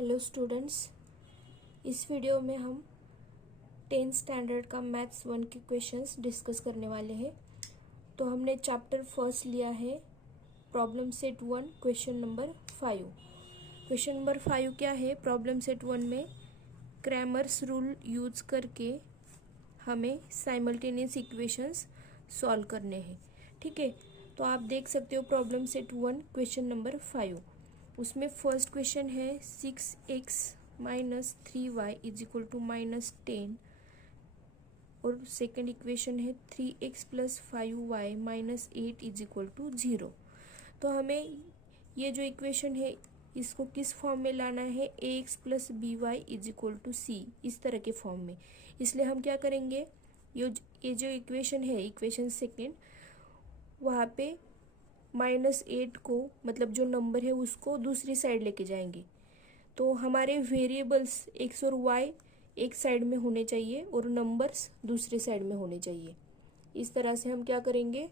Hello students, इस video में हम 10th स्टैंडर्ड का मैथ्स 1 के क्वेश्चंस डिस्कस करने वाले हैं। तो हमने चैप्टर फर्स्ट लिया है problem set 1 question number 5। Question number 5 क्या है? प्रॉब्लम सेट 1 में क्रैमर्स रूल यूज करके हमें साइमल्टेनियस इक्वेशंस सॉल्व करने हैं। ठीक है, तो आप देख सकते हो प्रॉब्लम सेट 1 क्वेश्चन नंबर 5। उसमें फर्स्ट क्वेश्चन है 6x minus 3y is equal to minus 10 और सेकेंड इक्वेशन है 3x plus 5y minus 8 is equal to 0। तो हमें ये जो इक्वेशन है इसको किस फॉर्म में लाना है? ax plus by is equal to c, इस तरह के फॉर्म में। इसलिए हम क्या करेंगे, ये जो इक्वेशन है, इक्वेशन सेकेंड, वहाँ पे -8 को, मतलब जो नंबर है उसको दूसरी साइड लेके जाएंगे। तो हमारे वेरिएबल्स x और y एक साइड में होने चाहिए और नंबर्स दूसरे साइड में होने चाहिए। इस तरह से हम क्या करेंगे,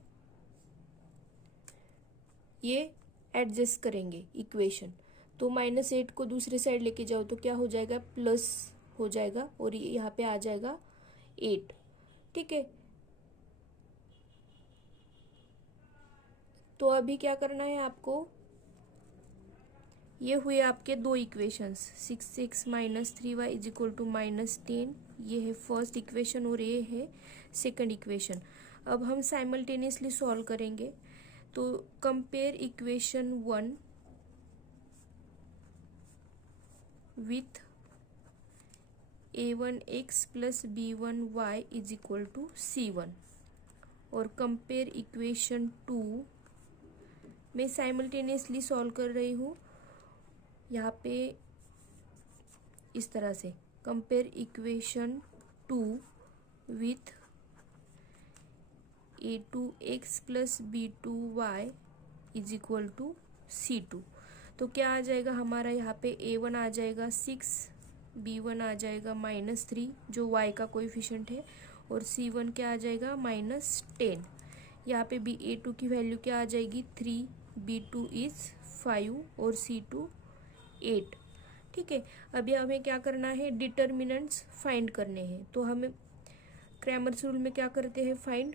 ये एडजस्ट करेंगे इक्वेशन। तो -8 को दूसरी साइड लेके जाओ तो क्या हो जाएगा? प्लस हो जाएगा और यहाँ पे आ जाएगा 8। ठीक है, तो अभी क्या करना है आपको, ये हुए आपके दो equations 6x minus 3y is equal to minus 10, ये है फर्स्ट इक्वेशन और ये है सेकंड इक्वेशन। अब हम साइमल्टेनियसली सॉल्व करेंगे। तो compare equation 1 with a1x plus b1y is equal to c1 और कंपेयर इक्वेशन 2, मैं साइमल्टेनियसली सॉल्व कर रही हूँ यहाँ पे इस तरह से। Compare equation 2 with a2x plus b2y is equal to c2। तो क्या आ जाएगा हमारा, यहाँ पे a1 आ जाएगा 6, b1 आ जाएगा -3 जो y का कोएफिशिएंट है, और c1 क्या आ जाएगा -10। यहाँ पे भी a2 की वैल्यू क्या आ जाएगी 3, b2 इज 5 और c2 8। ठीक है, अभी हमें क्या करना है, डिटर्मिनेंट्स फाइंड करने हैं। तो हमें क्रैमर्स रूल में क्या करते हैं, फाइंड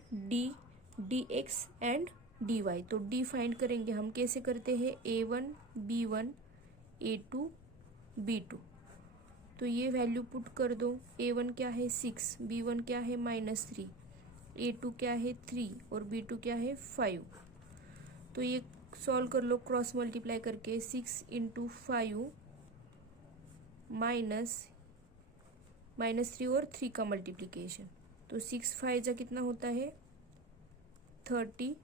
dx एंड dy। तो d फाइंड करेंगे हम, कैसे करते हैं, a1 b1 a2 b2। तो ये वैल्यू पुट कर दो। a1 क्या है 6, b1 क्या है -3, a2 क्या है 3 और b2 क्या है 5। तो ये सॉल्व कर लो क्रॉस मल्टीप्लाई करके। 6 इंटू 5 -3 और 3 का मल्टीप्लीकेशन, तो 6 5 जा कितना होता है 30।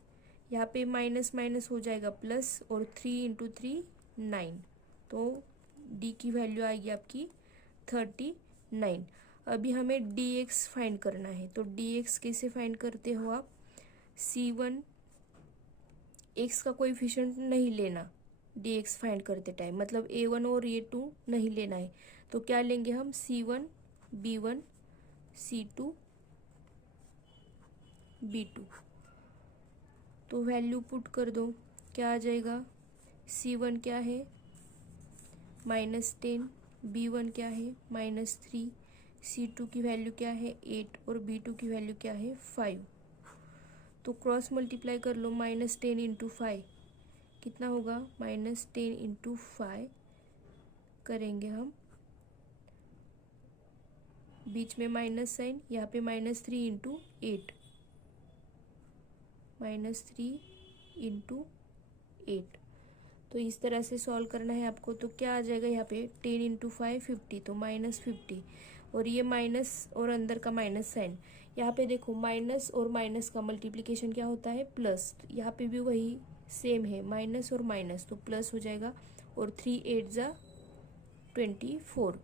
यहाँ पे माइनस माइनस हो जाएगा प्लस, और 3 इंटू 3 9। तो d की वैल्यू आएगी आपकी 39। अभी हमें dx फाइंड करना है। तो dx कैसे फाइंड करते हो आप, c1 x का कोएफिशिएंट नहीं लेना dx फाइंड करते टाइम, मतलब a1 और a2 नहीं लेना है। तो क्या लेंगे हम, c1 b1 c2 b2। तो वैल्यू पुट कर दो, क्या आ जाएगा, c1 क्या है -10, b1 क्या है -3, c2 की वैल्यू क्या है 8 और b2 की वैल्यू क्या है 5। तो क्रॉस मल्टीप्लाई कर लो, -10 इंटू 5 कितना होगा, -10 इंटू 5 करेंगे हम, बीच में माइनस साइन, यहाँ पे -3 इंटू 8, -3 इंटू 8। तो इस तरह से सॉल्व करना है आपको। तो क्या आ जाएगा यहाँ पे 10 इंटू 5 50, तो -50, और ये माइनस और अंदर का माइनस साइन। यहाँ पे देखो माइनस और माइनस का मल्टीप्लिकेशन क्या होता है, प्लस। यहाँ पे भी वही सेम है, माइनस और माइनस, तो प्लस हो जाएगा, और 3 8 जा 24।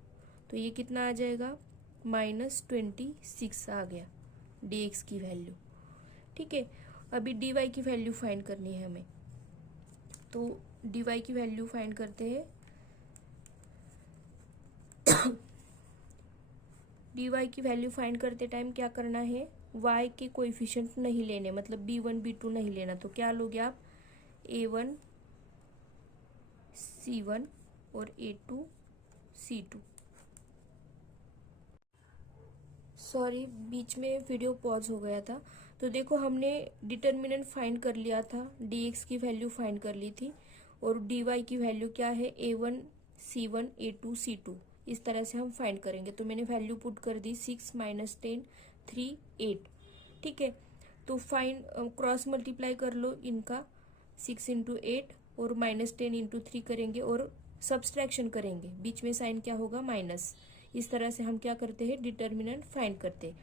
तो ये कितना आ जाएगा, -26 आ गया dx की वैल्यू। ठीक है, अभी dy की वैल्यू फाइंड करनी है हमें। तो dy की वैल्यू फाइंड करते हैं। dy की वैल्यू फाइंड करते टाइम क्या करना है, y के कोएफिशिएंट नहीं लेने, मतलब b1 b2 नहीं लेना। तो क्या लोगे आप, a1 c1 और a2 C2। सॉरी, बीच में वीडियो पॉज हो गया था। तो देखो हमने डिटर्मिनेंट फाइंड कर लिया था, dx की वैल्यू फाइंड कर ली थी और dy की वैल्यू क्या है, a1 c1 a2 c2। इस तरह से हम फाइंड करेंगे। तो मैंने वैल्यू पुट कर दी 6 - 10 3 8। ठीक है, तो फाइंड क्रॉस मल्टीप्लाई कर लो इनका, 6 × 8 और -10 × 3 करेंगे और सब्सट्रैक्शन करेंगे, बीच में साइन क्या होगा, माइनस। इस तरह से हम क्या करते हैं, डिटर्मिनेंट फाइंड करते हैं।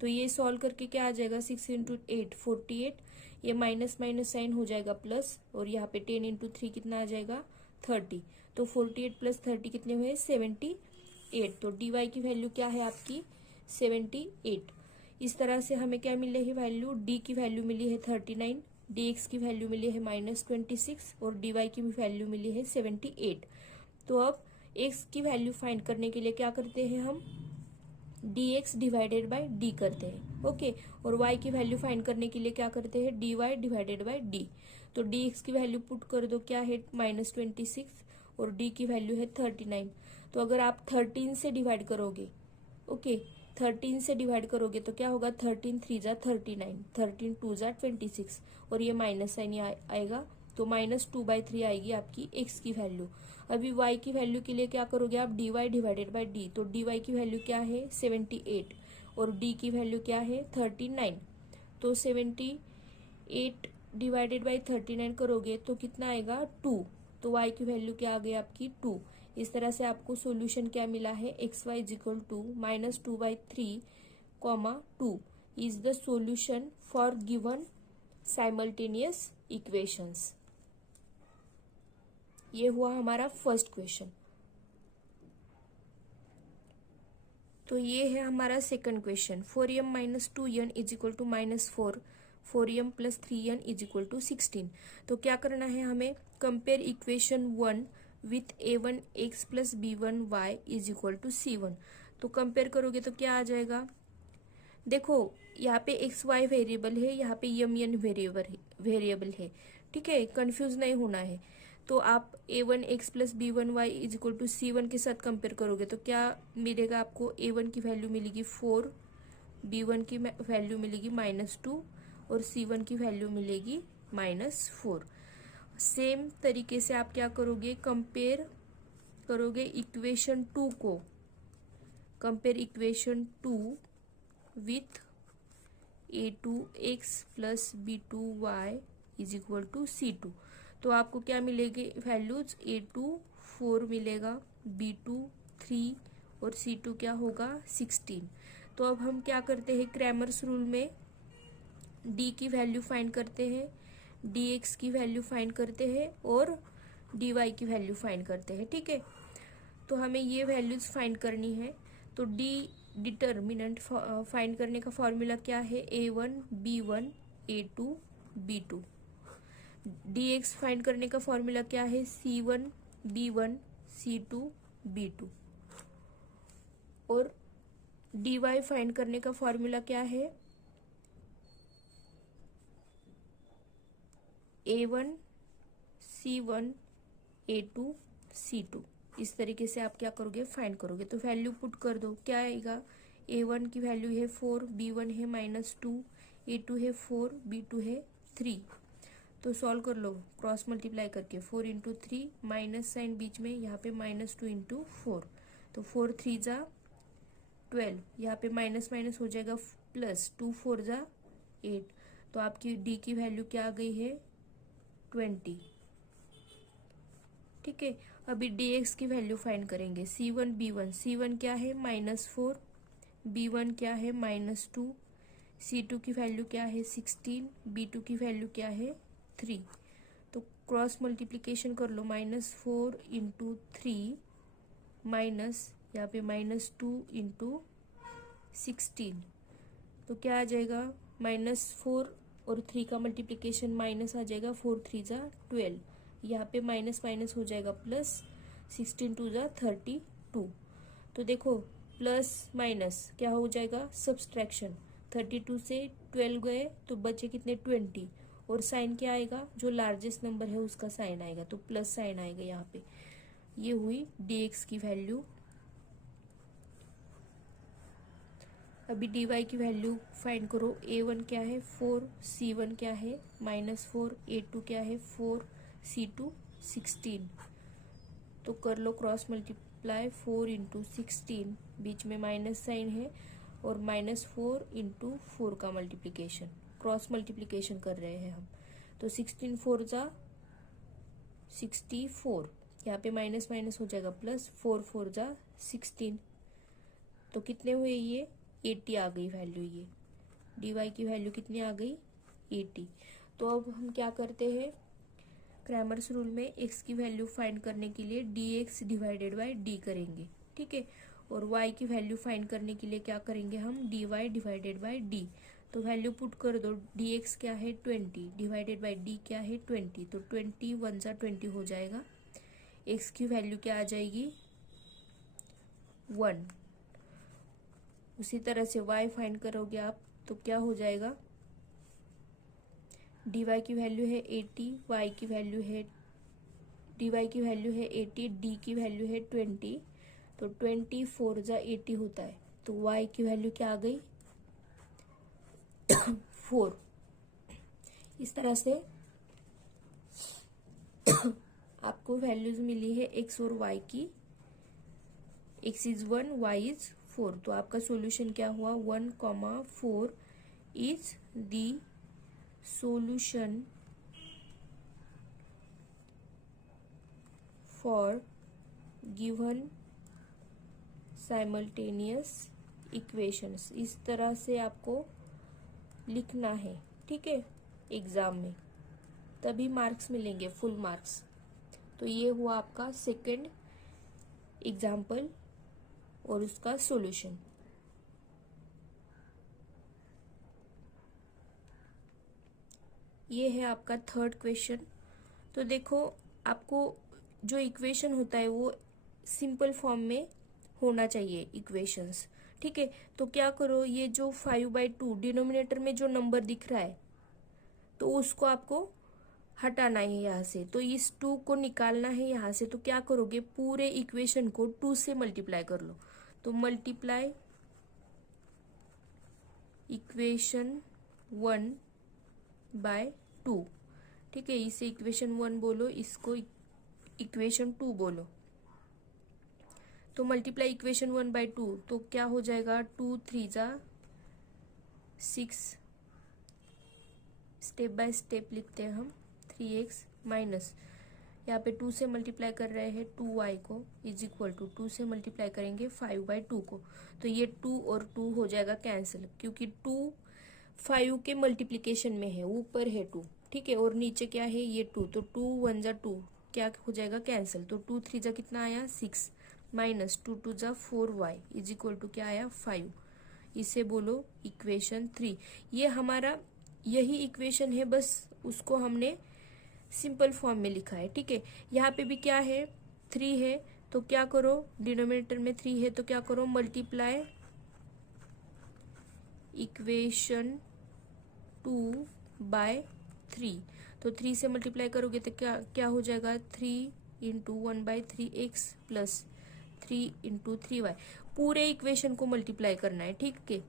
तो ये सॉल्व करके क्या आ जाएगा, 6 × 8 48, ये माइनस माइनस साइन हो जाएगा प्लस, और यहाँ पे 10 × 3 कितना आ जाएगा, 30। तो 48 + 30 कितने हुए, 78। तो dy की वैल्यू क्या है आपकी, 78। इस तरह से हमें क्या मिले है वैल्यू, d की वैल्यू मिली है 39, dx की वैल्यू मिली है -26 और dy की वैल्यू मिली है 78। तो अब x की वैल्यू फाइंड करने के लिए क्या करते हैं हम, dx डिवाइडेड बाय d करते हैं। ओके, और y की वैल्यू फाइंड करने के लिए क्या करते हैं, dy डिवाइडेड बाय d। तो dx की वैल्यू पुट कर दो, क्या है -26 और d की वैल्यू है 39। तो अगर आप 13 से डिवाइड करोगे, ओके 13 से डिवाइड करोगे तो क्या होगा, 13 3 जा 39, 13 2 जा 26 और ये माइनस साइन आएगा, तो -2/3 आएगी आपकी x की वैल्यू। अभी y की वैल्यू के लिए क्या करोगे आप, dy डिवाइडेड बाय d। तो dy की वैल्यू क्या है, 78 और d की वैल्यू क्या है, 39। तो 78 डिवाइडेड बाय 39 करोगे तो कितना आएगा, 2। तो y की वैल्यू क्या आ गई आपकी, 2। इस तरह से आपको सॉल्यूशन क्या मिला है, xy = -2/3, 2 is the solution for given simultaneous equations. ये हुआ हमारा फर्स्ट क्वेश्चन। तो ये है हमारा second question, 4m - 2n = -4, 4m + 3n = 16। तो क्या करना है हमें, compare equation 1 with a1x + b1y = c1। तो कंपेयर करोगे तो क्या आ जाएगा, देखो यहाँ पे एक्स वाई वेरिएबल है, यहाँ पे यम एन वेरिएबल है। ठीक है, कंफ्यूज नहीं होना है। तो आप a1x + b1y = c1 के साथ कंपेयर करोगे तो क्या मिलेगा आपको, a1 की वैल्यू मिलेगी 4, b1 की वैल्यू मिलेगी -2 और c1 की वैल्यू मिलेगी -4। सेम तरीके से आप क्या करोगे, कंपेयर करोगे इक्वेशन 2 को, compare equation 2 with a2x + b2y = c2। तो आपको क्या मिलेगी वैल्यूज, a2 4 मिलेगा, b2 3 और c2 क्या होगा, 16। तो अब हम क्या करते हैं, क्रैमर्स रूल में d की वैल्यू फाइंड करते हैं, dx की वैल्यू फाइंड करते हैं और dy की वैल्यू फाइंड करते हैं। ठीक है, तो हमें ये वैल्यूज फाइंड करनी है। तो डिटर्मिनेंट फाइंड करने का फॉर्मूला क्या है, a1 b1 a2 b2। dx find करने का फॉर्मूला क्या है, c1 b1 c2 b2। और dy फाइंड करने का फॉर्मूला क्या है, a1 c1 a2 c2। इस तरीके से आप क्या करोगे, फाइंड करोगे। तो वैल्यू पुट कर दो, क्या आएगा, a1 की वैल्यू है 4, b1 है -2, a2 है 4, b2 है 3। तो सॉल्व कर लो क्रॉस मल्टीप्लाई करके, 4 × 3 माइनस साइन बीच में, यहाँ पे -2 × 4। तो 4 3 जा 12, यहाँ पे माइनस माइनस हो जाएगा प्लस, 2 4 जा 8। तो आपकी d की वैल्यू क्या आ गई है, 20। ठीक है, अभी dx की वैल्यू फाइंड करेंगे, c1 b1, c1 क्या है -4, b1 क्या है -2, c2 की वैल्यू क्या है 16, b2 की वैल्यू क्या है 3। तो क्रॉस मल्टीप्लिकेशन कर लो, -4 × 3 माइनस यहाँ पे -2 × 16। तो क्या आ जाएगा, -4 और 3 का मल्टीप्लिकेशन माइनस आ जाएगा, 4 3 जा 12, यहाँ पे माइनस माइनस हो जाएगा प्लस, 16 2 जा 32। तो देखो प्लस माइनस क्या हो जाएगा, सब्सट्रैक्शन। 32 से 12 गए तो बचे कितने, 20, और साइन क्या आएगा, जो लार्जेस्ट नंबर है उसका साइन आएगा, तो प्लस साइन आएगा यहाँ पे। ये हुई dx की वैल्यू अभी dy की वैल्यू फाइंड करो। a1 क्या है 4, c1 क्या है -4, a2 क्या है 4, c2 16। तो कर लो क्रॉस मल्टीप्लाई 4 इंटू 16, बीच में माइनस साइन है, और -4 इंटू 4 का मल्टीप्लिकेशन, क्रॉस मल्टीप्लिकेशन कर रहे हैं हम। तो 16 4 जा 64, यहाँ पे माइनस माइनस हो जाएगा प्लस, 4 4 जा 16। तो कितने हुए ये 80 आ गई वैल्यू। ये dy की वैल्यू कितनी आ गई 80। तो अब हम क्या करते हैं, क्रैमर्स रूल में x की वैल्यू फाइंड करने के लिए dx डिवाइडेड बाय d करेंगे, ठीक है। और y की वैल्यू फाइंड करने के लिए क्या करेंगे हम, dy डिवाइडेड बाय d। तो वैल्यू पुट कर दो, dx क्या है 20 डिवाइडेड बाय d क्या है 20, तो 20 1 जा 20 हो जाएगा। x की वैल्यू क्या आ जाएगी 1। उसी तरह से y फाइंड करोगे आप तो क्या हो जाएगा, dy की वैल्यू है 80, y की वैल्यू है dy की वैल्यू है 80, d की वैल्यू है 20, तो 20 4 जा 80 होता है। तो y की वैल्यू क्या आ गई 4। इस तरह से आपको वैल्यूज मिली है x और y की। x is 1, y is 4। तो आपका सॉल्यूशन क्या हुआ 1,4 is the solution for given simultaneous equations। इस तरह से आपको लिखना है, ठीक है, एग्जाम में, तभी मार्क्स मिलेंगे, फुल मार्क्स। तो ये हुआ आपका सेकंड एग्जाम्पल और उसका सॉल्यूशन। ये है आपका थर्ड क्वेश्चन। तो देखो, आपको जो इक्वेशन होता है वो सिंपल फॉर्म में होना चाहिए इक्वेशंस, ठीक है। तो क्या करो, ये जो 5/2 डिनोमिनेटर में जो नंबर दिख रहा है तो उसको आपको हटाना है यहाँ से। तो इस 2 को निकालना है यहाँ से। तो क्या करोगे, पूरे इक्वेशन को 2 से मल्टीप्लाई कर लो। तो मल्टीप्लाई इक्वेशन 1 बाय 2, ठीक है। इसे इक्वेशन 1 बोलो, इसको इक्वेशन 2 बोलो। तो मल्टीप्लाई इक्वेशन 1 बाय 2, तो क्या हो जाएगा 2 3 जा 6। स्टेप बाय स्टेप लिखते हैं हम। 3x माइनस, यहाँ पे 2 से मल्टीप्लाई कर रहे हैं 2y को, इज इक्वल टू 2 से मल्टीप्लाई करेंगे 5/2 को। तो ये 2 और 2 हो जाएगा कैंसिल, क्योंकि 2 5 के मल्टीप्लिकेशन में है, ऊपर है 2, ठीक है, और नीचे क्या है ये 2। तो 2 1 जा 2, क्या हो जाएगा कैंसिल। तो 2 3 जा कितना आया 6, माइनस 2 2 जा 4y इज इक्वल टू क्या आया 5। इसे बोलो इक्वेशन 3। ये हमारा यही इक्वेशन है, बस उसको हमने सिंपल फॉर्म में लिखा है, ठीक है। यहाँ पे भी क्या है 3 है, तो क्या करो, डिनोमिनेटर में 3 है तो क्या करो, मल्टीप्लाई इक्वेशन 2 बाय 3। तो 3 से मल्टीप्लाई करोगे तो क्या क्या हो जाएगा 3 into 1/3x plus 3 into 3y। पूरे इक्वेशन को मल्टीप्लाई करना है, ठीक है।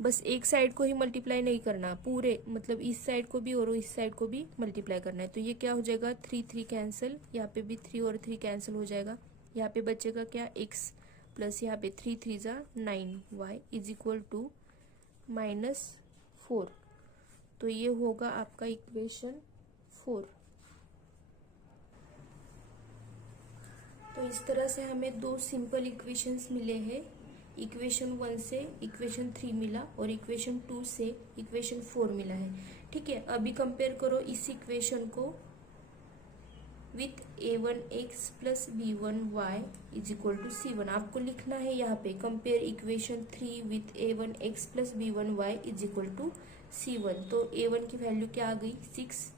बस एक साइड को ही मल्टीप्लाई नहीं करना, पूरे मतलब इस साइड को भी और इस साइड को भी मल्टीप्लाई करना है। तो ये क्या हो जाएगा 3 3 कैंसिल, यहाँ पे भी 3 और 3 कैंसिल हो जाएगा। यहाँ पे बचेगा क्या x प्लस यहाँ पे 3 3 जा 9y इज इक्वल टू -4। तो ये होगा आपका इक्वेशन 4। तो इस तरह से हमें 2 सिंपल इक्वेशंस मिले हैं। इक्वेशन 1 से इक्वेशन 3 मिला और इक्वेशन 2 से इक्वेशन 4 मिला है, ठीक है। अभी कंपेयर करो इस इक्वेशन को with a1x plus b1y is equal to c1। आपको लिखना है यहाँ पे compare equation 3 with a1x plus b1y is equal to c1। तो a1 की वैल्यू क्या आ गई 6,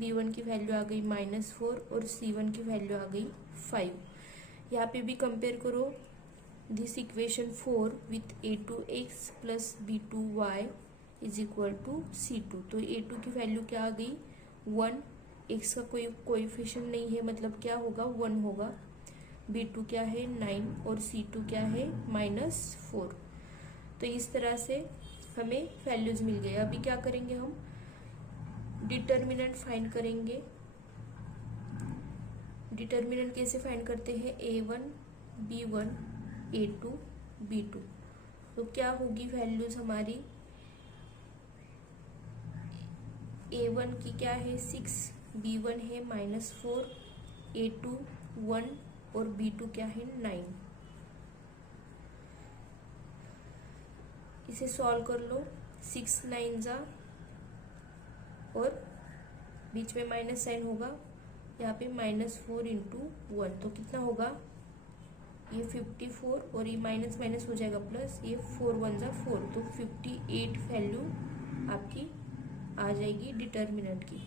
b1 की वैल्यू आ गई -4 और c1 की वैल्यू आ गई 5। यहाँ पे भी कंपेयर करो this equation 4 with a2x plus b2y is equal to c2। तो a2 की वैल्यू क्या आ गई 1, x का कोई कोएफिशिएंट नहीं है, मतलब क्या होगा 1 होगा। b2 क्या है 9 और c2 क्या है -4। तो इस तरह से हमें वैल्यूज मिल गए। अभी क्या करेंगे, हम डिटर्मिनेंट फाइंड करेंगे। डिटर्मिनेंट कैसे फाइंड करते हैं, A1 B1 A2 B2। तो क्या होगी वैल्यूज हमारी, A1 की क्या है 6, B1 है -4, A2 1 और B2 क्या है 9। इसे सॉल्व कर लो, 6 9 जा और बीच में माइनस साइन होगा, यहाँ पे -4 इंटू 1 तो कितना होगा, ये 54 और ये माइनस माइनस हो जाएगा प्लस, ये 4 1 जा 4 तो 58 वैल्यू आपकी आ जाएगी डिटर्मिनेंट की।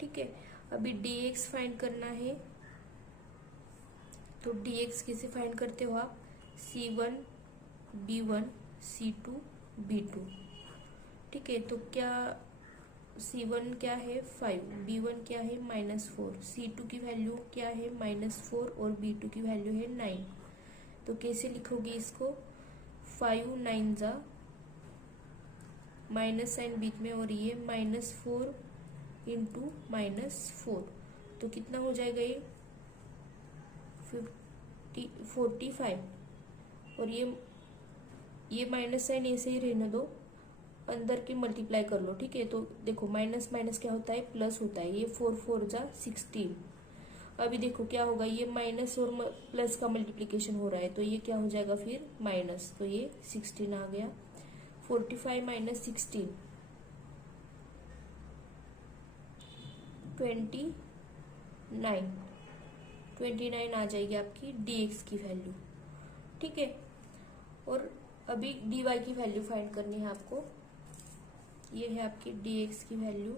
ठीक है, अभी dx फाइंड करना है। तो dx कैसे फाइंड करते हो आप, C1 B1 C2 B2। ठीक है, तो क्या C1 क्या है 5, B1 क्या है -4, C2 की वैल्यू क्या है -4 और B2 की वैल्यू है 9। तो कैसे लिखोगे इसको, 5 9 जा माइनस साइन बीच में और ये -4 इंटू -4 तो कितना हो जाएगा, ये 45 और ये माइनस साइन ऐसे ही रहने दो, अंदर की मल्टीप्लाई कर लो। ठीक है, तो देखो माइनस माइनस क्या होता है, प्लस होता है, ये 4 4 जा 16। अभी देखो क्या होगा, ये माइनस और प्लस का मल्टीप्लिकेशन हो रहा है तो ये क्या हो जाएगा फिर माइनस, तो ये 16 आ गया। 45 माइनस 16 29 आ जाएगी आपकी dx की वैल्यू। ठीक है, और अभी dy की वैल्यू फाइंड करनी है आपको। ये है आपकी dx की वैल्यू।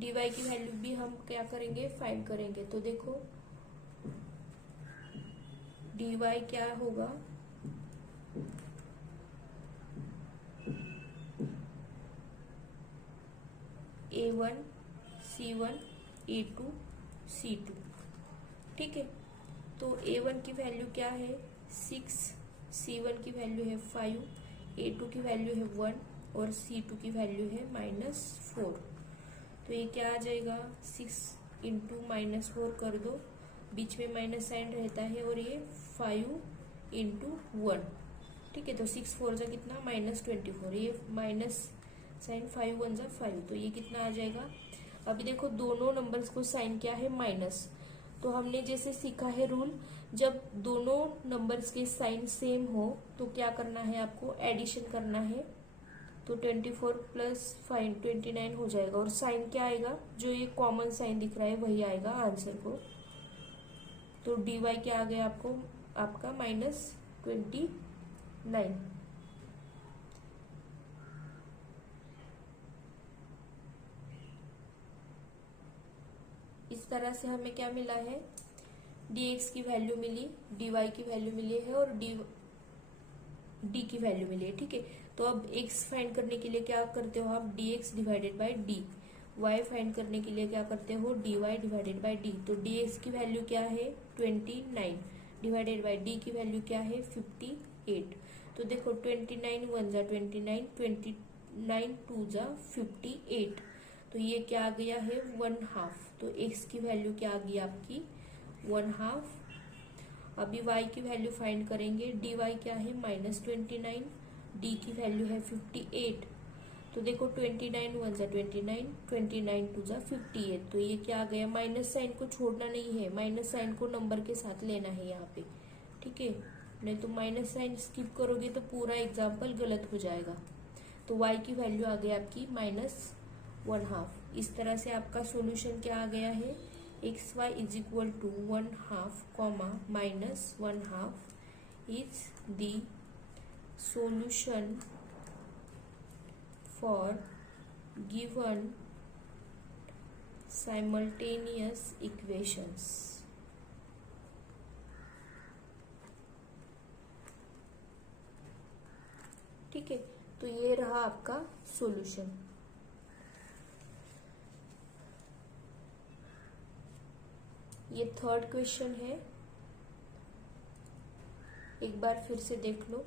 dy की वैल्यू भी हम क्या करेंगे, फाइंड करेंगे। तो देखो dy क्या होगा, A1 C1 A2 C2। ठीक है, तो A1 की वैल्यू क्या है 6, C1 की वैल्यू है 5, A2 की वैल्यू है 1 और C2 की वैल्यू है -4। तो ये क्या आ जाएगा, 6 इंटू -4 कर दो, बीच में माइनस साइन रहता है और ये 5 इंटू 1। ठीक है, तो 6 4 जा कितना -24, ये माइनस साइन 5 1 जा 5 तो ये कितना आ जाएगा। अभी देखो दोनों नंबर्स को साइन क्या है माइनस, तो हमने जैसे सीखा है रूल, जब दोनों नंबर्स के साइन सेम हो तो क्या करना है, आपको एडिशन करना है। तो 24 प्लस 5 29 हो जाएगा और साइन क्या आएगा, जो ये कॉमन साइन दिख रहा है वही आएगा आंसर को। तो dy क्या आ गया आपको, आपका -29। इस तरह से हमें क्या मिला है, dx की वैल्यू मिली, dy की वैल्यू मिली है और d की वैल्यू मिली है। ठीक है, तो अब x फाइंड करने के लिए क्या करते हो आप, dx divided by d। y find करने के लिए क्या करते हो, dy डिवाइडेड बाय d। तो dx की वैल्यू क्या है 29 डिवाइडेड बाय d की वैल्यू क्या है 58। तो देखो 29 1 जा 29, 29 2 जा 58 तो ये क्या आ गया है 1/2। तो x की वैल्यू क्या आ गई आपकी 1/2। अभी y की वैल्यू फाइंड करेंगे, dy क्या है -29, d की वैल्यू है 58। तो देखो 29 1 जा 29, 29 2 जा 58 तो ये क्या आ गया, माइनस साइन को छोड़ना नहीं है, माइनस साइन को नंबर के साथ लेना है यहाँ पे। ठीक है, नहीं तो माइनस साइन स्किप करोगे तो पूरा एग्जाम्पल गलत हो जाएगा। तो y की वैल्यू आ गई आपकी -1/2। इस तरह से आपका सॉल्यूशन क्या आ गया है, xy is equal to 1/2 -1/2 is the solution for given simultaneous equations। ठीक है, तो ये रहा आपका सॉल्यूशन। ये थर्ड क्वेश्चन है, एक बार फिर से देख लो।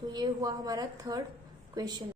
तो ये हुआ हमारा थर्ड क्वेश्चन।